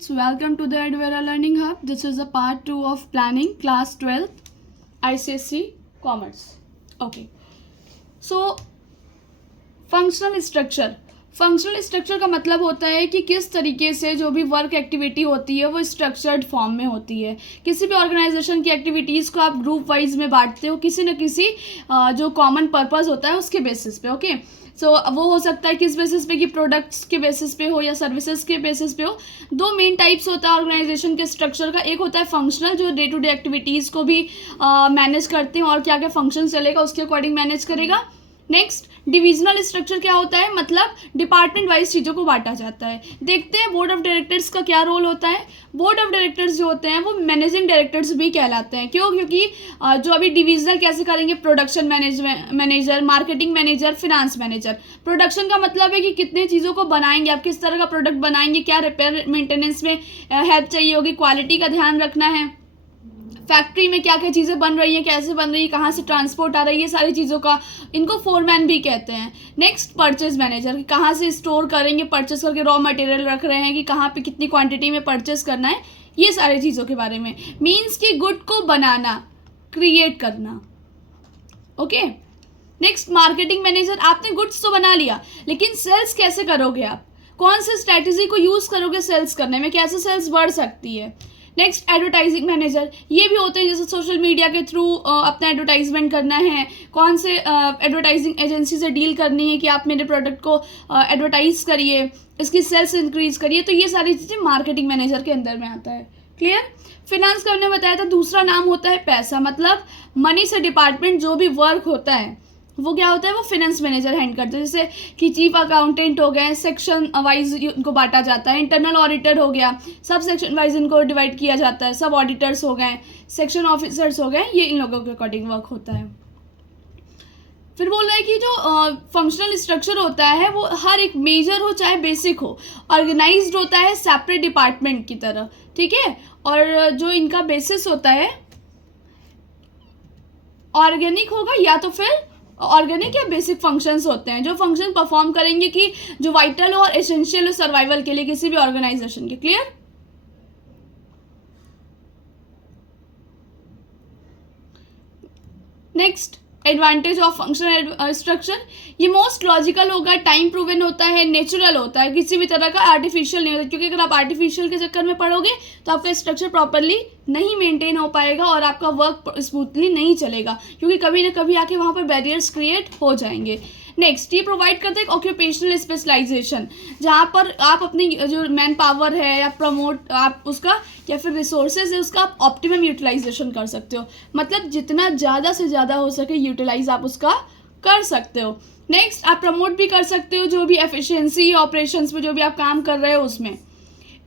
students, welcome to the Advera Learning Hub. This is a part 2 of planning class 12th ICSE Commerce. Okay. So functional structure का मतलब होता है कि किस तरीके से जो भी वर्क एक्टिविटी होती है वो स्ट्रक्चर्ड फॉर्म में होती है. किसी भी ऑर्गेनाइजेशन की एक्टिविटीज़ को आप ग्रुप वाइज में बांटते हो किसी न किसी जो कॉमन पर्पस होता है उसके बेसिस पे. ओके सो वो हो सकता है किस बेसिस पे कि प्रोडक्ट्स के बेसिस पे हो या सर्विसेज के बेसिस पे हो. दो मेन टाइप्स होता है ऑर्गेनाइजेशन के स्ट्रक्चर का. एक होता है फंक्शनल जो डे टू डे एक्टिविटीज़ को भी मैनेज करते हैं और क्या क्या फंक्शन चलेगा उसके अकॉर्डिंग मैनेज करेगा. नेक्स्ट डिविजनल स्ट्रक्चर क्या होता है, मतलब डिपार्टमेंट वाइज चीज़ों को बांटा जाता है. देखते हैं बोर्ड ऑफ डायरेक्टर्स का क्या रोल होता है. बोर्ड ऑफ डायरेक्टर्स जो होते हैं वो मैनेजिंग डायरेक्टर्स भी कहलाते हैं. क्यों? क्योंकि जो अभी डिविजनल कैसे करेंगे, production manager, marketing manager, finance manager. Production का मतलब है कि कितने चीज़ों को बनाएंगे आप, किस तरह का प्रोडक्ट बनाएंगे, क्या रिपेयर मेंटेनेंस में हेल्प चाहिए होगी, क्वालिटी का ध्यान रखना है, फैक्ट्री में क्या क्या चीज़ें बन रही हैं, कैसे बन रही है, कहाँ से ट्रांसपोर्ट आ रही है, सारी चीज़ों का. इनको फोरमैन भी कहते हैं. नेक्स्ट परचेज मैनेजर, कहाँ से स्टोर करेंगे, परचेज करके रॉ मटेरियल रख रहे हैं कि कहाँ पे कितनी क्वांटिटी में परचेज करना है, ये सारी चीज़ों के बारे में. मीन्स कि गुड को बनाना, क्रिएट करना. ओके नेक्स्ट मार्केटिंग मैनेजर, आपने गुड्स तो बना लिया लेकिन सेल्स कैसे करोगे आप, कौन से स्ट्रैटेजी को यूज़ करोगे सेल्स करने में, कैसे सेल्स बढ़ सकती है. नेक्स्ट एडवर्टाइजिंग मैनेजर, ये भी होते हैं जैसे सोशल मीडिया के थ्रू अपना एडवर्टाइजमेंट करना है, कौन से एडवर्टाइजिंग एजेंसी से डील करनी है कि आप मेरे प्रोडक्ट को एडवर्टाइज करिए, इसकी सेल्स इंक्रीज करिए. तो ये सारी चीज़ें मार्केटिंग मैनेजर के अंदर में आता है. क्लियर. फिनांस का हमने बताया था दूसरा नाम होता है पैसा, मतलब मनी से डिपार्टमेंट जो भी वर्क होता है वो क्या होता है, वो फिनेंस मैनेजर हैंड करते हैं. जैसे कि चीफ अकाउंटेंट हो गए, सेक्शन वाइज उनको बांटा जाता है. इंटरनल ऑडिटर हो गया, सब सेक्शन वाइज इनको डिवाइड किया जाता है. सब ऑडिटर्स हो गए, सेक्शन ऑफिसर्स हो गए, ये इन लोगों के अकॉर्डिंग वर्क होता है. फिर बोल रहा है कि जो फंक्शनल स्ट्रक्चर होता है वो हर एक मेजर हो चाहे बेसिक हो, ऑर्गेनाइज्ड होता है सेपरेट डिपार्टमेंट की तरह. ठीक है. और जो इनका बेसिस होता है ऑर्गेनिक होगा या तो फिर ऑर्गेनिक या बेसिक फंक्शंस होते हैं जो फंक्शन परफॉर्म करेंगे कि जो वाइटल हो और एसेंशियल हो सर्वाइवल के लिए किसी भी ऑर्गेनाइजेशन के. Clear. Next advantage of functional structure, ये मोस्ट लॉजिकल होगा, टाइम प्रूवन होता है, नेचुरल होता है, किसी भी तरह का आर्टिफिशियल नहीं होता. क्योंकि अगर आप आर्टिफिशियल के चक्कर में पड़ोगे तो आपका स्ट्रक्चर प्रॉपरली नहीं मेंटेन हो पाएगा और आपका वर्क स्मूथली नहीं चलेगा, क्योंकि कभी ना कभी आके वहाँ पर बैरियर्स क्रिएट हो जाएंगे. नेक्स्ट ये प्रोवाइड करते हैं ऑक्यूपेशनल स्पेशलाइजेशन, जहाँ पर आप अपनी जो मैन पावर है या प्रमोट आप उसका या फिर रिसोर्सेज है उसका आप ऑप्टिमम यूटिलाइजेशन कर सकते हो. मतलब जितना ज़्यादा से ज़्यादा हो सके यूटिलाइज आप उसका कर सकते हो. नेक्स्ट आप प्रमोट भी कर सकते हो जो भी एफिशिएंसी ऑपरेशंस में जो भी आप काम कर रहे हो उसमें.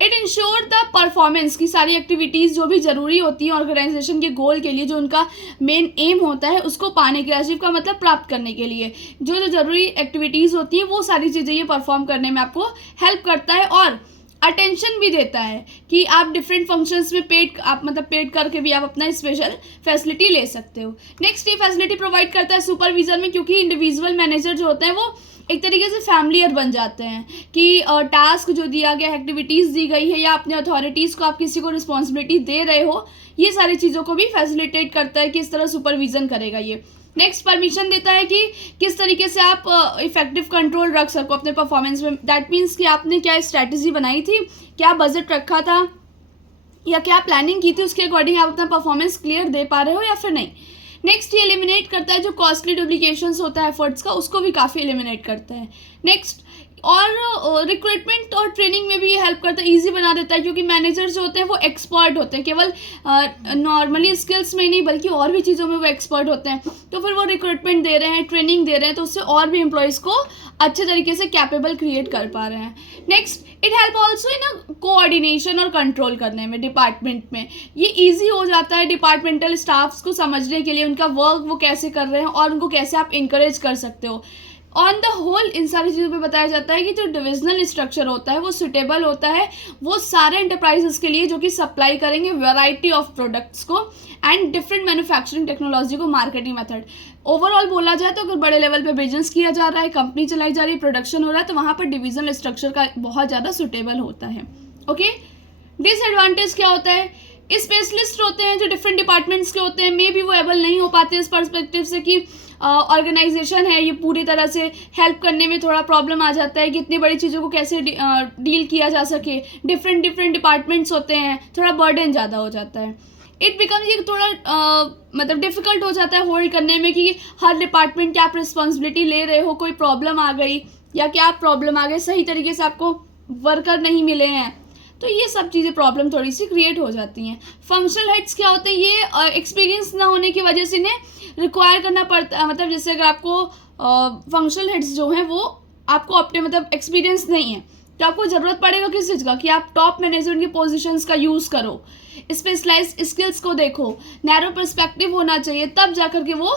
इट इंश्योर द परफॉर्मेंस की सारी एक्टिविटीज़ जो भी ज़रूरी होती है ऑर्गेनाइजेशन के गोल के लिए, जो उनका मेन एम होता है उसको पाने के लिए, अचीव का मतलब प्राप्त करने के लिए जो जो ज़रूरी एक्टिविटीज़ होती हैं वो सारी चीज़ें ये परफॉर्म करने में आपको हेल्प करता है. और अटेंशन भी देता है कि आप डिफरेंट फंक्शंस में पेड करके भी आप अपना स्पेशल फैसिलिटी ले सकते हो. नेक्स्ट ये फैसिलिटी प्रोवाइड करता है सुपरविजन में, क्योंकि इंडिविजुअल मैनेजर जो होते हैं वो एक तरीके से फैमिलियर बन जाते हैं कि टास्क जो दिया गया, एक्टिविटीज़ दी गई है या अपने अथॉरिटीज़ को आप किसी को रिस्पॉन्सिबिलिटी दे रहे हो, ये सारी चीज़ों को भी फैसिलिटेट करता है कि इस तरह सुपरविजन करेगा ये. नेक्स्ट परमिशन देता है कि किस तरीके से आप इफेक्टिव कंट्रोल रख सको अपने परफॉर्मेंस में. दैट मीन्स कि आपने क्या स्ट्रैटेजी बनाई थी, क्या बजट रखा था या क्या प्लानिंग की थी, उसके अकॉर्डिंग आप अपना परफॉर्मेंस क्लियर दे पा रहे हो या फिर नहीं. नेक्स्ट ये एलिमिनेट करता है जो कॉस्टली डुप्लीकेशंस होता है एफर्ट्स का, उसको भी काफ़ी एलिमिनेट करता है. नेक्स्ट और रिक्रूटमेंट और ट्रेनिंग में भी ये हेल्प करता है, ईजी बना देता है, क्योंकि मैनेजर्स जो होते हैं वो एक्सपर्ट होते हैं, केवल नॉर्मली स्किल्स में ही नहीं बल्कि और भी चीज़ों में वो एक्सपर्ट होते हैं. तो फिर वो रिक्रूटमेंट दे रहे हैं, ट्रेनिंग दे रहे हैं, तो उससे और भी एम्प्लॉयज़ को अच्छे तरीके से कैपेबल क्रिएट कर पा रहे हैं. Next it help also in coordination और कंट्रोल करने में डिपार्टमेंट में. ये ईजी हो जाता है डिपार्टमेंटल स्टाफ्स को समझने के लिए उनका वर्क वो कैसे कर रहे हैं और उनको कैसे आप इंकरेज कर सकते हो. ऑन द होल इन सारी चीज़ों पे बताया जाता है कि जो डिविजनल स्ट्रक्चर होता है वो सुटेबल होता है वो सारे एंटरप्राइजेस के लिए जो कि सप्लाई करेंगे वैरायटी ऑफ प्रोडक्ट्स को एंड डिफरेंट मैन्युफैक्चरिंग टेक्नोलॉजी को, मार्केटिंग मेथड. ओवरऑल बोला जाए तो अगर बड़े लेवल पे बिजनेस किया जा रहा है, कंपनी चलाई जा रही है, प्रोडक्शन हो रहा है, तो वहाँ पर डिविजनल स्ट्रक्चर का बहुत ज़्यादा सुटेबल होता है. ओके डिसएडवांटेज क्या होता है, स्पेशलिस्ट होते हैं जो डिफरेंट डिपार्टमेंट्स के होते हैं, मे भी वो एबल नहीं हो पाते इस पर्सपेक्टिव से कि ऑर्गेनाइजेशन है ये पूरी तरह से हेल्प करने में थोड़ा प्रॉब्लम आ जाता है कि इतनी बड़ी चीज़ों को कैसे डील किया जा सके, डिफरेंट डिफरेंट डिपार्टमेंट्स होते हैं, थोड़ा बर्डन ज़्यादा हो जाता है। इट बिकम्स ये थोड़ा मतलब डिफ़िकल्ट हो जाता है होल्ड करने में कि हर डिपार्टमेंट की आप रिस्पॉन्सिबिलिटी ले रहे हो, कोई प्रॉब्लम आ गई या क्या प्रॉब्लम आ गई, सही तरीके से आपको वर्कर नहीं मिले हैं, तो ये सब चीज़ें प्रॉब्लम थोड़ी सी क्रिएट हो जाती हैं। फंक्शनल हेड्स क्या होते हैं, ये एक्सपीरियंस ना होने की वजह से इन्हें रिक्वायर करना पड़ता है, मतलब जैसे अगर आपको फंक्शनल हेड्स जो हैं वो आपको अपने मतलब एक्सपीरियंस नहीं है तो आपको ज़रूरत पड़ेगा किस चीज़ का कि आप टॉप मैनेजमेंट की पोजीशंस का यूज़ करो, स्पेशलाइज स्किल्स को देखो, नैरो पर्सपेक्टिव होना चाहिए, तब जाकर के वो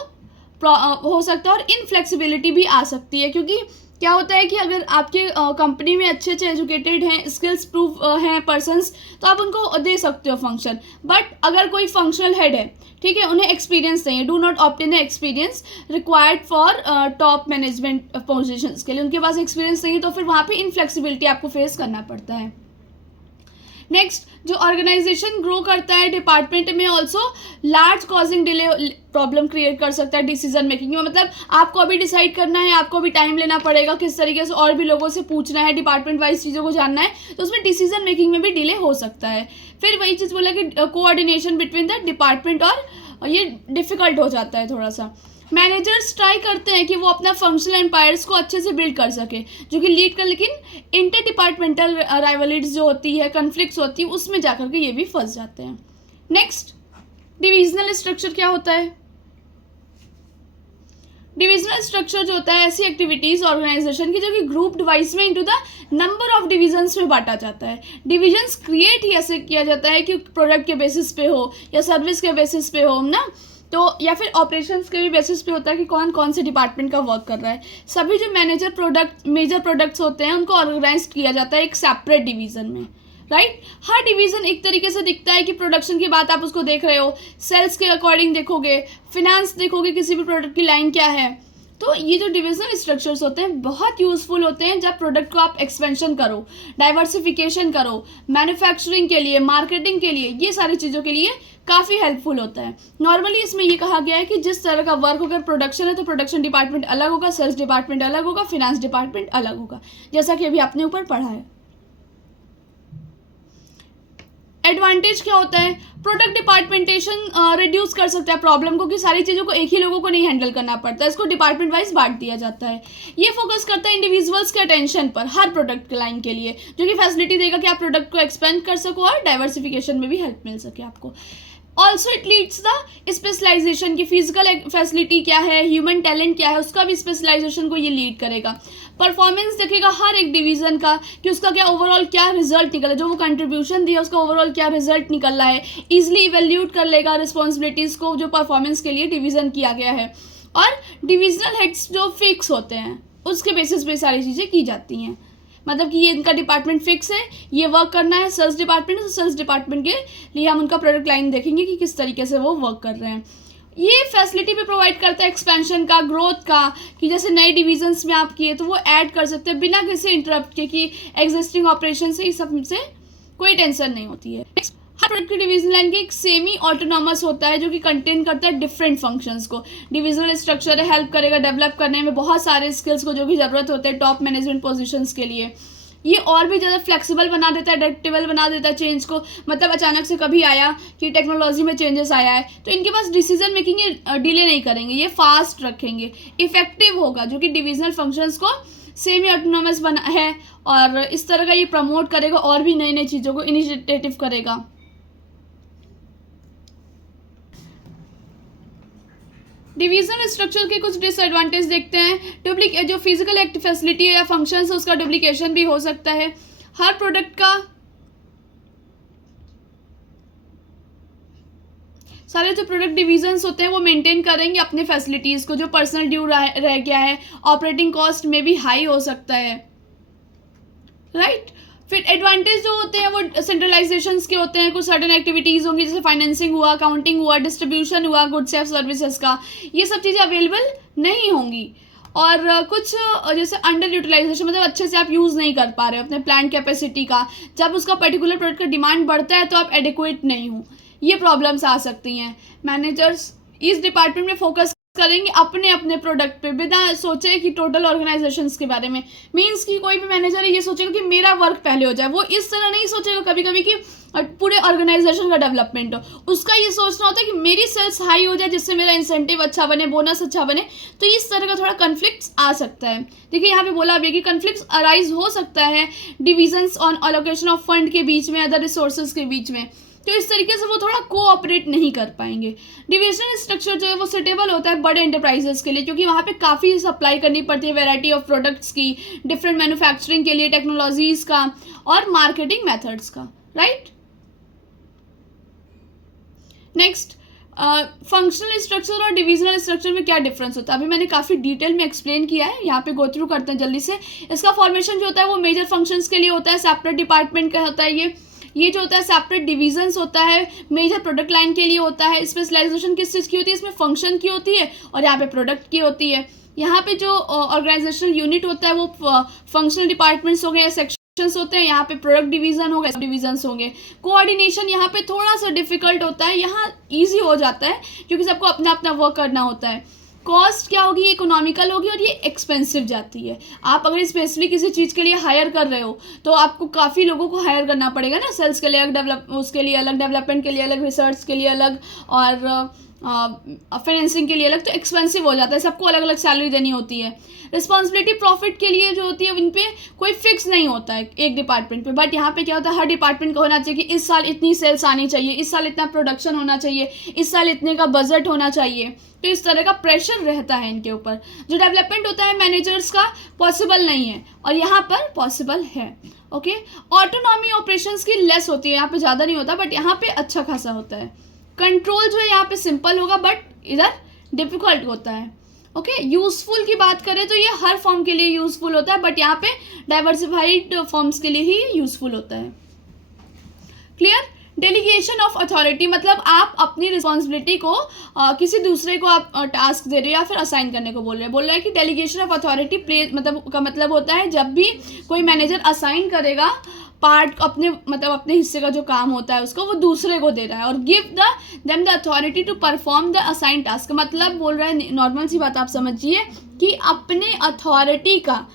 हो सकता है। और इनफ्लेक्सिबिलिटी भी आ सकती है, क्योंकि क्या होता है कि अगर आपके कंपनी में अच्छे अच्छे एजुकेटेड हैं, स्किल्स प्रूफ हैं पर्सन्स, तो आप उनको दे सकते हो फंक्शन। बट अगर कोई फंक्शनल हेड है, ठीक है, उन्हें एक्सपीरियंस नहीं है, do not obtain experience required for top management positions के लिए, उनके पास एक्सपीरियंस नहीं है, तो फिर वहाँ पे इनफ्लेक्सिबिलिटी आपको फेस करना पड़ता है। नेक्स्ट, जो ऑर्गेनाइजेशन ग्रो करता है डिपार्टमेंट में also large causing delay problem create कर सकता है डिसीजन मेकिंग में, मतलब आपको अभी डिसाइड करना है, आपको अभी टाइम लेना पड़ेगा किस तरीके से, और भी लोगों से पूछना है, डिपार्टमेंट वाइज चीज़ों को जानना है, तो उसमें डिसीजन मेकिंग में भी डिले हो सकता है। फिर वही चीज़ बोला कि कोऑर्डिनेशन बिटवीन द डिपार्टमेंट, और ये डिफ़िकल्ट हो जाता है थोड़ा सा। मैनेजर्स ट्राई करते हैं कि वो अपना फंक्शनल एम्पायर्स को अच्छे से बिल्ड कर सके, जो कि लीड कर, लेकिन इंटर डिपार्टमेंटल राइवलिटीज जो होती है, कन्फ्लिक्ट्स होती है, उसमें जाकर के ये भी फंस जाते हैं। नेक्स्ट, डिविजनल स्ट्रक्चर क्या होता है। डिविजनल स्ट्रक्चर जो होता है ऐसी एक्टिविटीज ऑर्गेनाइजेशन की जो कि ग्रुप डिवाइस में into the number of divisions में बांटा जाता है। डिविजन्स क्रिएट ही ऐसे किया जाता है कि प्रोडक्ट के बेसिस पे हो या सर्विस के बेसिस पे हो ना, तो या फिर ऑपरेशंस के भी बेसिस पे होता है कि कौन कौन से डिपार्टमेंट का वर्क कर रहा है। सभी जो मेजर प्रोडक्ट्स होते हैं उनको ऑर्गेनाइज किया जाता है एक सेपरेट डिवीजन में, राइट। हर डिवीजन एक तरीके से दिखता है कि प्रोडक्शन की बात आप उसको देख रहे हो, सेल्स के अकॉर्डिंग देखोगे, फिनेंस देखोगे, किसी भी प्रोडक्ट की लाइन क्या है। तो ये जो डिविजनल स्ट्रक्चर्स होते हैं बहुत यूजफुल होते हैं जब प्रोडक्ट को आप एक्सपेंशन करो, डाइवर्सिफिकेशन करो, मैन्युफैक्चरिंग के लिए, मार्केटिंग के लिए, ये सारी चीज़ों के लिए काफ़ी हेल्पफुल होता है। नॉर्मली इसमें ये कहा गया है कि जिस तरह का वर्क अगर प्रोडक्शन है तो प्रोडक्शन डिपार्टमेंट अलग होगा, सेल्स डिपार्टमेंट अलग होगा, फिनेंस डिपार्टमेंट अलग होगा, जैसा कि अभी आपने ऊपर पढ़ा है। एडवांटेज क्या होता है, प्रोडक्ट डिपार्टमेंटेशन रिड्यूस कर सकता है प्रॉब्लम को, कि सारी चीज़ों को एक ही लोगों को नहीं हैंडल करना पड़ता है, इसको डिपार्टमेंट वाइज बांट दिया जाता है। ये फोकस करता है इंडिविजुअल्स के अटेंशन पर हर प्रोडक्ट के लाइन के लिए, जो कि फैसिलिटी देगा कि आप प्रोडक्ट को एक्सपेंड कर सको और डाइवर्सिफिकेशन में भी हेल्प मिल सके आपको। Also it leads the specialization की, फिजिकल फैसिलिटी क्या है, ह्यूमन टैलेंट क्या है, उसका भी स्पेशलाइजेशन को ये लीड करेगा। परफॉर्मेंस देखेगा हर एक डिवीज़न का कि उसका क्या ओवरऑल क्या रिजल्ट निकला, जो वो कंट्रीब्यूशन दिया उसका ओवरऑल क्या रिजल्ट निकल रहा है, ईजिली इवेल्यूट कर लेगा रिस्पॉन्सिबिलिटीज़ को जो परफॉर्मेंस के लिए डिवीज़न किया गया है। और डिविजनल हेड्स जो फिक्स होते हैं उसके बेसिस पे सारी चीज़ें की जाती हैं, मतलब कि ये इनका डिपार्टमेंट फिक्स है, ये वर्क करना है, सेल्स डिपार्टमेंट है तो सेल्स डिपार्टमेंट के लिए हम उनका प्रोडक्ट लाइन देखेंगे कि किस तरीके से वो वर्क कर रहे हैं। ये फैसिलिटी भी प्रोवाइड करता है एक्सपेंशन का, ग्रोथ का, कि जैसे नए डिवीजन्स में आप किए तो वो ऐड कर सकते हैं बिना किसी इंटरप्ट के, कि एग्जिस्टिंग ऑपरेशन से इस सब से कोई टेंशन नहीं होती है। हर प्रोडक्ट की डिवीजन लाइन की एक सेमी ऑटोनॉमस होता है जो कि कंटेन करता है डिफरेंट फंक्शंस को। डिविजनल स्ट्रक्चर हेल्प करेगा डेवलप करने में बहुत सारे स्किल्स को जो भी ज़रूरत होते हैं टॉप मैनेजमेंट पोजीशंस के लिए। ये और भी ज़्यादा फ्लेक्सिबल बना देता है, एडेप्टेबल बना देता है चेंज को, मतलब अचानक से कभी आया कि टेक्नोलॉजी में चेंजेस आया है तो इनके पास डिसीजन मेकिंग ये डिले नहीं करेंगे, ये फास्ट रखेंगे, इफेक्टिव होगा, जो कि डिविजनल फंक्शंस को सेमी ऑटोनॉमस बना है और इस तरह का ये प्रमोट करेगा और भी नई नई चीज़ों को इनिशिएटिव करेगा। डिवीजनल स्ट्रक्चर के कुछ डिसएडवांटेज देखते हैं। जो फिजिकल एक्ट फैसिलिटी है या फंक्शंस है उसका डुप्लीकेशन भी हो सकता है। हर प्रोडक्ट का सारे जो प्रोडक्ट डिवीजन्स होते हैं वो मेंटेन करेंगे अपने फैसिलिटीज़ को, जो पर्सनल ड्यू रह गया है, ऑपरेटिंग कॉस्ट में भी हाई हो सकता है, राइट। फिर एडवांटेज जो होते हैं वो सेंट्रलाइजेशंस के होते हैं, कुछ सर्टेन एक्टिविटीज़ होंगी जैसे फाइनेंसिंग हुआ, अकाउंटिंग हुआ, डिस्ट्रीब्यूशन हुआ गुड्स या सर्विसेज का, ये सब चीज़ें अवेलेबल नहीं होंगी। और कुछ जैसे अंडर यूटिलाइजेशन, मतलब अच्छे से आप यूज़ नहीं कर पा रहे हो अपने प्लांट कैपेसिटी का, जब उसका पर्टिकुलर प्रोडक्ट का डिमांड बढ़ता है तो आप एडिक्वेट नहीं हो, ये प्रॉब्लम्स आ सकती हैं। मैनेजर्स इस डिपार्टमेंट में फोकस करेंगे अपने अपने प्रोडक्ट पे, बिना सोचे कि टोटल ऑर्गेनाइजेशंस के बारे में। मींस कि कोई भी मैनेजर ये सोचेगा कि मेरा वर्क पहले हो जाए, वो इस तरह नहीं सोचेगा कभी कभी कि पूरे ऑर्गेनाइजेशन का डेवलपमेंट हो। उसका ये सोचना होता है कि मेरी सेल्स हाई हो जाए जिससे मेरा इंसेंटिव अच्छा बने, बोनस अच्छा बने। तो इस तरह का थोड़ा कन्फ्लिक्ट्स आ सकता है। देखिए यहाँ पे बोला भी कि कन्फ्लिक्ट्स अराइज हो सकता है divisions on allocation of fund के बीच में, अदर रिसोर्सेज के बीच में, तो इस तरीके से वो थोड़ा कोऑपरेट नहीं कर पाएंगे। डिविजनल स्ट्रक्चर जो है वो सुटेबल होता है बड़े एंटरप्राइजेस के लिए, क्योंकि वहाँ पे काफ़ी सप्लाई करनी पड़ती है वैरायटी ऑफ प्रोडक्ट्स की, डिफरेंट मैन्युफैक्चरिंग के लिए टेक्नोलॉजीज का और मार्केटिंग मेथड्स का, राइट। नेक्स्ट, फंक्शनल स्ट्रक्चर और डिविजनल स्ट्रक्चर में क्या डिफरेंस होता है, अभी मैंने काफ़ी डिटेल में एक्सप्लेन किया है, यहाँ पे गो थ्रू करते हैं जल्दी से। इसका फॉर्मेशन जो होता है वो मेजर फंक्शंस के लिए होता है, सेपरेट डिपार्टमेंट का होता है ये जो होता है सेपरेट डिविजन्स होता है, मेजर प्रोडक्ट लाइन के लिए होता है। स्पेशलाइजेशन किस चीज़ की होती है, इसमें फंक्शन की होती है और यहाँ पे प्रोडक्ट की होती है। यहाँ पे जो ऑर्गेनाइजेशनल यूनिट होता है वो फंक्शनल डिपार्टमेंट्स हो गए या सेक्शंस होते हैं, यहाँ पे प्रोडक्ट डिवीजन हो गए, सब डिविजन्स होंगे। कोऑर्डिनेशन यहाँ पे थोड़ा सा डिफिकल्ट होता है, यहाँ ईजी हो जाता है क्योंकि सबको अपना अपना वर्क करना होता है। कॉस्ट क्या होगी, इकोनॉमिकल होगी और ये एक्सपेंसिव जाती है। आप अगर स्पेशली किसी चीज़ के लिए हायर कर रहे हो तो आपको काफ़ी लोगों को हायर करना पड़ेगा ना, सेल्स के लिए अलग उसके लिए अलग, डेवलपमेंट के लिए अलग, रिसर्च के लिए अलग और फाइनेंसिंग के लिए अलग, तो एक्सपेंसिव हो जाता है, सबको अलग अलग सैलरी देनी होती है। रिस्पॉन्सिबिलिटी प्रॉफिट के लिए जो होती है इन पे कोई फिक्स नहीं होता है एक डिपार्टमेंट पे, बट यहाँ पे क्या होता है हर डिपार्टमेंट को होना चाहिए कि इस साल इतनी सेल्स आनी चाहिए, इस साल इतना प्रोडक्शन होना चाहिए, इस साल इतने का बजट होना चाहिए। तो इस तरह का प्रेशर रहता है इनके ऊपर। जो डेवलपमेंट होता है मैनेजर्स का पॉसिबल नहीं है और यहाँ पर पॉसिबल है। ओके, ऑटोनॉमी ऑपरेशंस की लेस होती है, यहाँ पे ज़्यादा नहीं होता बट यहाँ पे अच्छा खासा होता है। कंट्रोल जो है यहाँ पे सिंपल होगा बट इधर डिफिकल्ट होता है। ओके, यूजफुल की बात करें तो ये हर फॉर्म के लिए यूजफुल होता है बट यहाँ पे डाइवर्सिफाइड फॉर्म्स के लिए ही यूजफुल होता है। क्लियर। डेलीगेशन ऑफ अथॉरिटी मतलब आप अपनी रिस्पॉन्सिबिलिटी को किसी दूसरे को आप टास्क दे रहे हो या फिर असाइन करने को बोल रहे हैं कि डेलीगेशन ऑफ अथॉरिटी प्ले मतलब का मतलब होता है जब भी कोई मैनेजर असाइन करेगा पार्ट अपने मतलब अपने हिस्से का जो काम होता है उसको वो दूसरे को दे रहा है और give them the authority to perform the assign task. मतलब बोल रहा है, नॉर्मल सी बात आप समझिए कि अपने अथॉरिटी का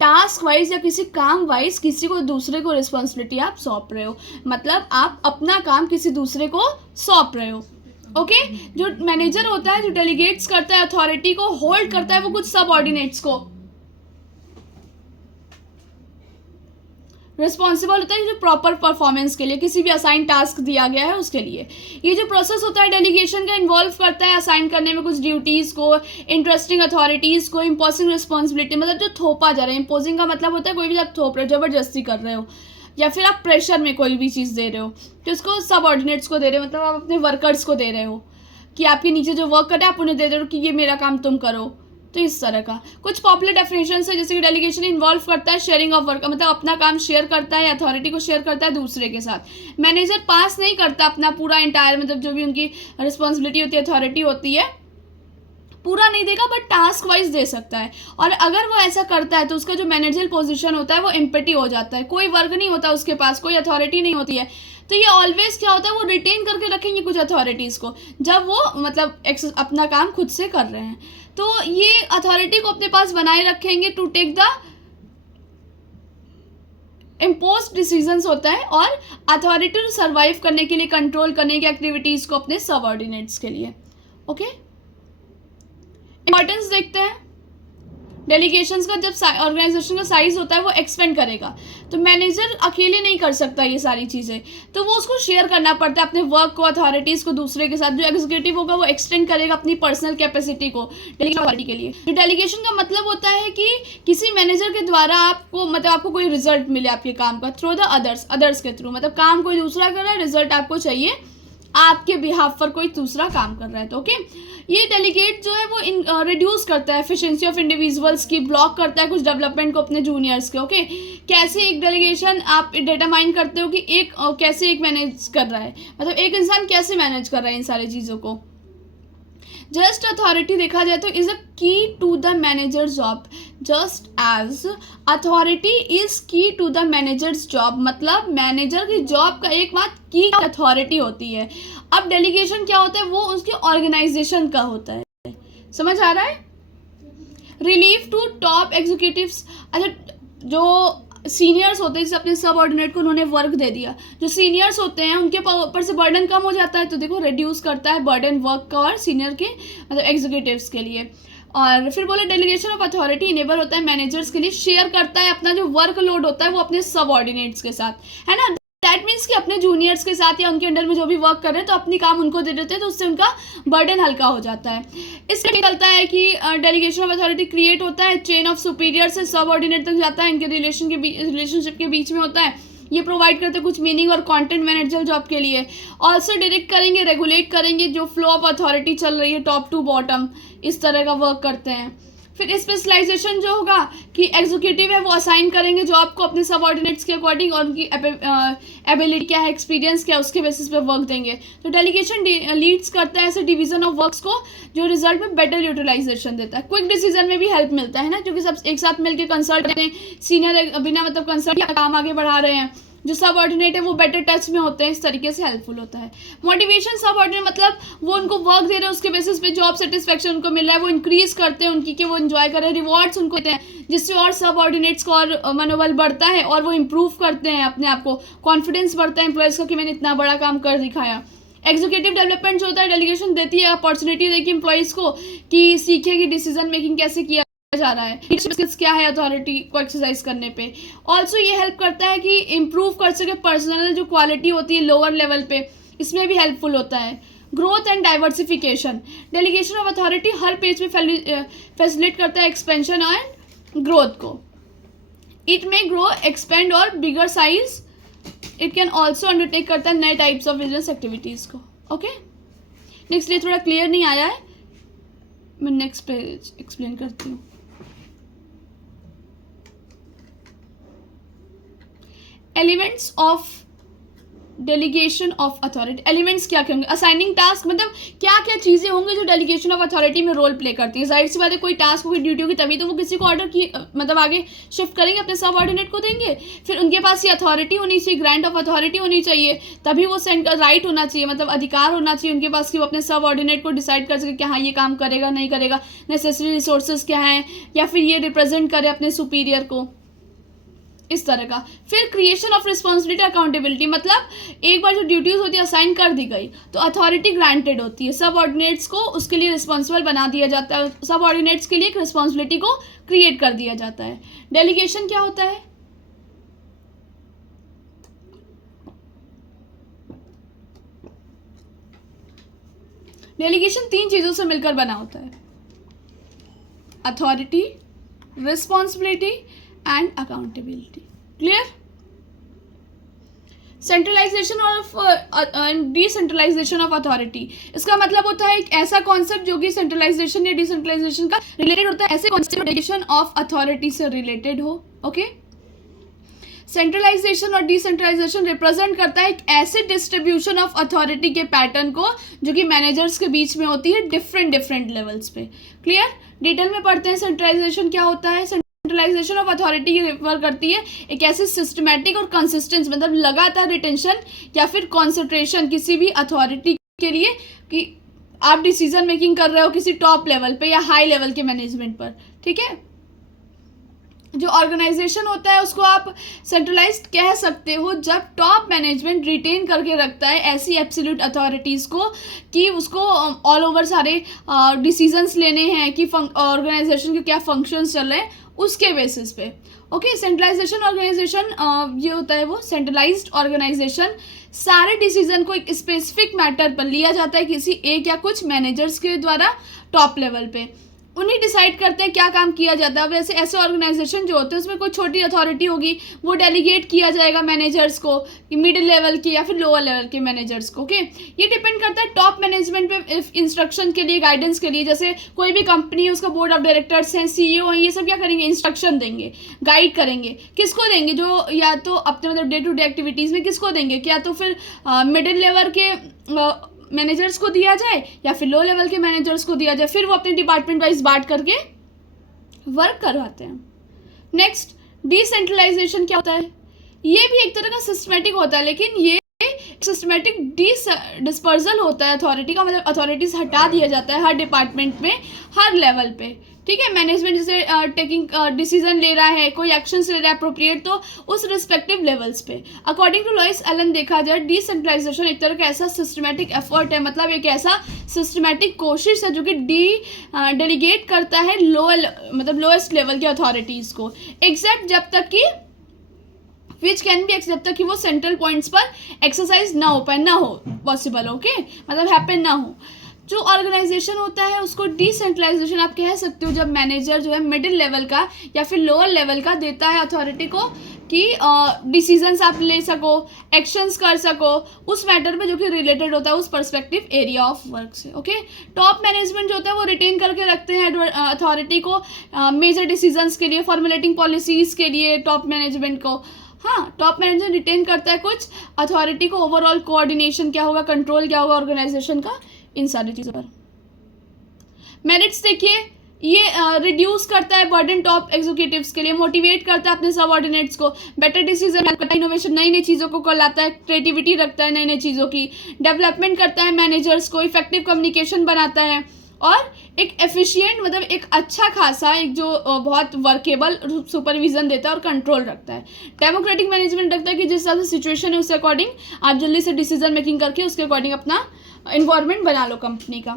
टास्क वाइज या किसी काम वाइज किसी को दूसरे को रिस्पॉन्सिबिलिटी आप सौंप रहे हो, मतलब आप अपना काम किसी दूसरे को सौंप रहे हो। ओके, जो मैनेजर होता है जो डेलीगेट्स करता है अथॉरिटी को, होल्ड करता है वो कुछ सबऑर्डिनेट्स को, रिस्पॉन्सिबल होता है जो प्रॉपर परफॉर्मेंस के लिए किसी भी असाइन टास्क दिया गया है उसके लिए। ये जो प्रोसेस होता है डेलीगेशन का इन्वॉल्व करता है असाइन करने में कुछ ड्यूटीज़ को, इंटरेस्टिंग अथॉरिटीज़ को, इम्पोजिंग रिस्पॉन्सिबिलिटी मतलब जो थोपा जा रहा है। इम्पोजिंग का मतलब होता है कोई भी आप थोप रहे हो, ज़बरदस्ती कर रहे हो या फिर आप प्रेशर में कोई भी चीज़ दे रहे हो तो उसको सबऑर्डिनेट्स को दे रहे हो, मतलब आप अपने वर्कर्स को दे रहे हो कि आपके नीचे जो वर्क कर रहे हैं आप उन्हें दे रहे हो कि ये मेरा काम तुम करो। तो इस तरह का कुछ पॉपुलर डेफिनेशन है जैसे कि डेलीगेशन इन्वॉल्व करता है शेयरिंग ऑफ वर्क, मतलब अपना काम शेयर करता है, अथॉरिटी को शेयर करता है दूसरे के साथ। मैनेजर पास नहीं करता अपना पूरा एंटायर मतलब जो भी उनकी रिस्पॉन्सिबिलिटी होती है, अथॉरिटी होती है, पूरा नहीं देगा बट टास्क वाइज दे सकता है। और अगर वो ऐसा करता है तो उसका जो मैनेजरियल पोजीशन होता है वो एम्पटी हो जाता है, कोई वर्क नहीं होता उसके पास, कोई अथॉरिटी नहीं होती है। तो ये ऑलवेज क्या होता है वो रिटेन करके रखेंगे कुछ अथॉरिटीज़ को जब वो मतलब अपना काम खुद से कर रहे हैं, तो ये अथॉरिटी को अपने पास बनाए रखेंगे to take the impose decisions होता है और अथॉरिटी टू सर्वाइव करने के लिए, कंट्रोल करने की एक्टिविटीज़ को अपने सबऑर्डिनेट्स के लिए। ओके, इंपॉर्टेंस देखते हैं डेलीगेशंस का। जब ऑर्गेनाइजेशन का साइज होता है वो एक्सपेंड करेगा तो मैनेजर अकेले नहीं कर सकता ये सारी चीज़ें, तो वो उसको शेयर करना पड़ता है अपने वर्क को, अथॉरिटीज़ को दूसरे के साथ। जो एग्जीक्यूटिव होगा वो एक्सटेंड करेगा अपनी पर्सनल कैपेसिटी को डेलीगेशन के लिए। जो डेलीगेशन का मतलब होता है कि किसी मैनेजर के द्वारा आपको मतलब आपको कोई रिजल्ट मिले आपके काम का थ्रू द अदर्स के थ्रू, मतलब काम कोई दूसरा कर रहा है, रिजल्ट आपको चाहिए, आपके बिहाफ पर कोई दूसरा काम कर रहा है। तो ओके, ये डेलीगेट जो है वो रिड्यूस करता है एफिशिएंसी ऑफ इंडिविजुअल्स की, ब्लॉक करता है कुछ डेवलपमेंट को अपने जूनियर्स के। ओके, कैसे एक डेलीगेशन आप डिटरमाइन करते हो कि एक कैसे एक मैनेज कर रहा है, मतलब एक इंसान कैसे मैनेज कर रहा है इन सारी चीज़ों को। जस्ट अथॉरिटी देखा जाए तो is a key to the manager job, just as authority is key to the managers job, मतलब मैनेजर की जॉब का एकमात्र की अथॉरिटी होती है। अब डेलीगेशन क्या होता है, वो उसके ऑर्गेनाइजेशन का होता है, समझ आ रहा है। रिलीव टू टॉप एग्जीक्यूटिव्स, अच्छा जो सीनियर्स होते हैं जैसे अपने सब ऑर्डिनेट को उन्होंने वर्क दे दिया, जो सीनियर्स होते हैं उनके ऊपर से बर्डन कम हो जाता है, तो देखो रिड्यूस करता है बर्डन वर्क का और सीनियर के मतलब एग्जीक्यूटिव्स के लिए। और फिर बोले डेलीगेशन ऑफ अथॉरिटी इनेबल होता है मैनेजर्स के लिए, शेयर करता है अपना जो वर्क लोड होता है वो अपने सब ऑर्डिनेट्स के साथ, है ना। दैट मीन्स कि अपने जूनियर्स के साथ या उनके अंडर में जो भी वर्क कर रहे हैं तो अपनी काम उनको दे देते हैं, तो उससे उनका बर्डन हल्का हो जाता है। इससे निकलता है कि डेलीगेशन ऑफ अथॉरिटी क्रिएट होता है, चेन ऑफ सुपीरियर से सब ऑर्डिनेट तक जाता है, इनके रिलेशनशिप के बीच में होता है। ये प्रोवाइड करते हैं कुछ मीनिंग और कंटेंट मैनेजर जॉब के लिए। ऑल्सो डायरेक्ट करेंगे, रेगुलेट करेंगे जो फ्लो ऑफ अथॉरिटी चल रही है टॉप टू बॉटम, इस तरह का वर्क करते हैं। फिर स्पेशलाइजेशन जो होगा कि एग्जीक्यूटिव है वो असाइन करेंगे जॉब को अपने सबऑर्डिनेट्स के अकॉर्डिंग, और उनकी एबिलिटी क्या है, एक्सपीरियंस क्या है, उसके बेसिस पे वर्क देंगे। तो डेलीगेशन लीड्स करता है ऐसे डिवीजन ऑफ वर्क्स को जो रिजल्ट में बेटर यूटिलाइजेशन देता है। क्विक डिसीजन में भी हेल्प मिलता है ना, क्योंकि सब एक साथ मिलकर कंसल्ट करते हैं, सीनियर बिना मतलब कंसल्ट काम आगे बढ़ा रहे हैं, जो सब ऑर्डिनेट है वो बेटर टच में होते हैं, इस तरीके से हेल्पफुल होता है। मोटिवेशन सब ऑर्डिनेट मतलब वो उनको वर्क दे रहे हैं उसके बेसिस पे जॉब सेटिस्फेक्शन उनको मिल रहा है, वो इंक्रीज करते हैं उनकी कि वो इन्जॉय करें, रिवॉर्ड्स उनको देते हैं जिससे और सब ऑर्डिनेट्स का और मनोबल बढ़ता है और वो इम्प्रूव करते हैं अपने आप को, कॉन्फिडेंस बढ़ता है एम्प्लॉयज़ का कि मैंने इतना बड़ा काम कर दिखाया। एग्जीक्यूटिव डेवलपमेंट जो होता है डेलीगेशन देती है अपॉर्चुनिटी देगी एम्प्लॉयज़ को कि सीखे कि डिसीजन मेकिंग कैसे किया जा रहा है, स्किल्स क्या है अथॉरिटी को एक्सरसाइज करने पे। ऑल्सो ये हेल्प करता है कि इम्प्रूव कर सके पर्सनल जो क्वालिटी होती है लोअर लेवल पे, इसमें भी हेल्पफुल होता है। Growth and diversification, delegation of authority her page में फैसिलिटेट करता है एक्सपेंशन एंड ग्रोथ को। इट में ग्रो एक्सपेंड और bigger size, it can also undertake करता है नए टाइप्स ऑफ बिजनेस एक्टिविटीज़ को। ओके, नेक्स्ट ये थोड़ा क्लियर नहीं आया है, मैं नेक्स्ट पेज एक्सप्लेन करती हूँ। Elements of delegation of authority, elements क्या क्या होंगे, असाइनिंग टास्क मतलब क्या क्या चीज़ें होंगी जो डेलीगेशन ऑफ अथॉरिटी में रोल प्ले करती है। जाहिर सी बात है कोई टास्क होगी ड्यूटी होगी तभी तो वो किसी को ऑर्डर की मतलब आगे शिफ्ट करेंगे, अपने सब ऑर्डिनेट को देंगे, फिर उनके पास ये अथॉरिटी होनी चाहिए, ग्रांट ऑफ अथॉरिटी होनी चाहिए, तभी वो राइट होना चाहिए, मतलब अधिकार होना चाहिए उनके पास कि वो अपने सब ऑर्डिनेट को डिसाइड कर सके कि हाँ ये काम करेगा नहीं करेगा, नेसेसरी रिसोर्सेज क्या हैं, या फिर ये रिप्रेजेंट करे अपने सुपीरियर को, इस तरह का। फिर क्रिएशन ऑफ रिस्पॉन्सिबिलिटी अकाउंटेबिलिटी, मतलब एक बार जो ड्यूटीज होती है असाइन कर दी गई तो अथॉरिटी ग्रांटेड होती है, सब ऑर्डिनेट्स को उसके लिए रिस्पॉन्सिबल बना दिया जाता है, सब ऑर्डिनेट्स के लिए एक रिस्पॉन्सिबिलिटी को क्रिएट कर दिया जाता है। डेलीगेशन क्या होता है, डेलीगेशन तीन चीजों से मिलकर बना होता है, authority, responsibility and accountability. Clear. Centralization of and decentralization of authority, इसका मतलब होता है एक ऐसा कॉन्सेप्ट जो कि सेंट्रलाइजेशन या डिसेंट्रलाइजेशन का रिलेटेड होता है, ऐसे कॉन्सेप्ट डेलीगेशन ऑफ अथॉरिटी से रिलेटेड हो। ओके, सेंट्रलाइजेशन और डिसेंट्रलाइजेशन रिप्रेजेंट करता है एक ऐसे डिस्ट्रीब्यूशन ऑफ अथॉरिटी के पैटर्न को जो कि मैनेजर्स के बीच में होती है डिफरेंट लेवल्स पे। क्लियर। डिटेल में पढ़ते हैं सेंट्रलाइजेशन क्या होता है। सेंट्रलाइजेशन ऑफ अथॉरिटी की रिफर करती है एक ऐसे सिस्टमैटिक और कंसिस्टेंस मतलब लगातार रिटेंशन या फिर कॉन्सेंट्रेशन किसी भी अथॉरिटी के लिए कि आप डिसीजन मेकिंग कर रहे हो किसी टॉप लेवल पे या हाई लेवल के मैनेजमेंट पर। ठीक है, जो ऑर्गेनाइजेशन होता है उसको आप सेंट्रलाइज्ड कह सकते हो जब टॉप मैनेजमेंट रिटेन करके रखता है ऐसी एब्सोल्यूट अथॉरिटीज़ को कि उसको ऑल ओवर सारे डिसीजंस लेने हैं कि ऑर्गेनाइजेशन के क्या फंक्शंस चल रहे हैं उसके बेसिस पे। ओके, सेंट्रलाइजेशन ऑर्गेनाइजेशन ये होता है वो सेंट्रलाइज्ड ऑर्गेनाइजेशन सारे डिसीजन को एक स्पेसिफिक मैटर पर लिया जाता है किसी एक या कुछ मैनेजर्स के द्वारा टॉप लेवल पे, उन्हीं डिसाइड करते हैं क्या काम किया जाता है। वैसे ऐसे ऑर्गेनाइजेशन जो होते हैं उसमें कोई छोटी अथॉरिटी होगी वो डेलीगेट किया जाएगा मैनेजर्स को, मिडिल लेवल के या फिर लोअर लेवल के मैनेजर्स को। ओके, ये डिपेंड करता है टॉप मैनेजमेंट पे इंस्ट्रक्शन के लिए, गाइडेंस के लिए। जैसे कोई भी कंपनी है उसका बोर्ड ऑफ डायरेक्टर्स हैं, सीईओ हैं, ये सब क्या करेंगे, इंस्ट्रक्शन देंगे, गाइड करेंगे। किसको देंगे, जो या तो अपने मतलब डे टू डे एक्टिविटीज़ में किसको देंगे, क्या तो फिर मिडिल लेवल के मैनेजर्स को दिया जाए या फिर लो लेवल के मैनेजर्स को दिया जाए, फिर वो अपने डिपार्टमेंट वाइज बांट करके वर्क करवाते हैं। नेक्स्ट, डिसेंट्रलाइजेशन क्या होता है? ये भी एक तरह का सिस्टमेटिक होता है, लेकिन ये सिस्टमेटिक डिस्पर्जल होता है अथॉरिटी का, मतलब अथॉरिटीज हटा दिया जाता है हर डिपार्टमेंट में, हर लेवल पे, ठीक है। मैनेजमेंट जैसे टेकिंग डिसीजन ले रहा है, कोई एक्शंस ले रहा है अप्रोप्रिएट, तो उस रिस्पेक्टिव लेवल्स पे। अकॉर्डिंग टू लॉइस एलन देखा जाए डिसेंट्रलाइजेशन एक तरह का ऐसा सिस्टमेटिक एफर्ट है, मतलब एक ऐसा सिस्टमेटिक कोशिश है जो कि डेलीगेट करता है मतलब लोएस्ट लेवल की अथॉरिटीज़ को, एक्सेप्ट जब तक कि विच कैन बी जब तक कि वो सेंट्रल पॉइंट्स पर एक्सरसाइज ना हो पाए, ना हो पॉसिबल, ओके, मतलब हैपन ना हो। जो ऑर्गेनाइजेशन होता है उसको डिसेंट्रलाइजेशन आप कह सकते हो, जब मैनेजर जो है मिडिल लेवल का या फिर लोअर लेवल का देता है अथॉरिटी को कि डिसीजंस आप ले सको, एक्शंस कर सको उस मैटर पे जो कि रिलेटेड होता है उस पर्सपेक्टिव एरिया ऑफ वर्क से, ओके। टॉप मैनेजमेंट जो होता है वो रिटेन करके रखते हैं अथॉरिटी को मेजर डिसीजंस के लिए, फॉर्मुलेटिंग पॉलिसीज़ के लिए टॉप मैनेजमेंट को। हाँ, टॉप मैनेजर रिटेन करता है कुछ अथॉरिटी को, ओवरऑल कोऑर्डिनेशन क्या होगा, कंट्रोल क्या होगा ऑर्गेनाइजेशन का, इन सारी चीज़ों पर। मेरिट्स देखिए, ये रिड्यूस करता है बर्डन टॉप एग्जीक्यूटिव्स के लिए, मोटिवेट करता है अपने सबऑर्डिनेट्स को, बेटर डिसीजन करता है, इनोवेशन, नई नई चीज़ों को लाता है, क्रिएटिविटी रखता है नई नई चीज़ों की, डेवलपमेंट करता है मैनेजर्स को, इफेक्टिव कम्युनिकेशन बनाता है, और एक एफिशिएंट मतलब एक अच्छा खासा एक जो बहुत वर्केबल सुपरविजन देता है और कंट्रोल रखता है। डेमोक्रेटिक मैनेजमेंट रखता है कि जिस हिसाब से सिचुएशन है उसके अकॉर्डिंग आप जल्दी से डिसीजन मेकिंग करके उसके अकॉर्डिंग अपना इन्वायरमेंट बना लो कंपनी का।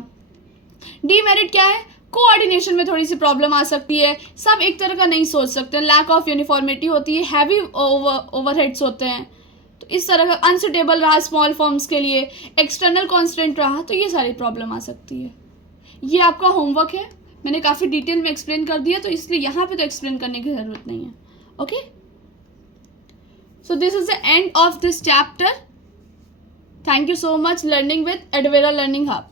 डीमेरिट क्या है? कोऑर्डिनेशन में थोड़ी सी प्रॉब्लम आ सकती है, सब एक तरह का नहीं सोच सकते, लैक ऑफ यूनिफॉर्मिटी होती है, हैवी ओवरहेड्स होते हैं, तो इस तरह का अनसुटेबल रहा स्मॉल फर्म्स के लिए, एक्सटर्नल कॉन्स्टेंट रहा, तो ये सारी प्रॉब्लम आ सकती है। ये आपका होमवर्क है, मैंने काफ़ी डिटेल में एक्सप्लेन कर दिया, तो इसलिए यहाँ पे तो एक्सप्लेन करने की ज़रूरत नहीं है, okay. So this is the end of this chapter. Thank you so much learning with Advera learning hub.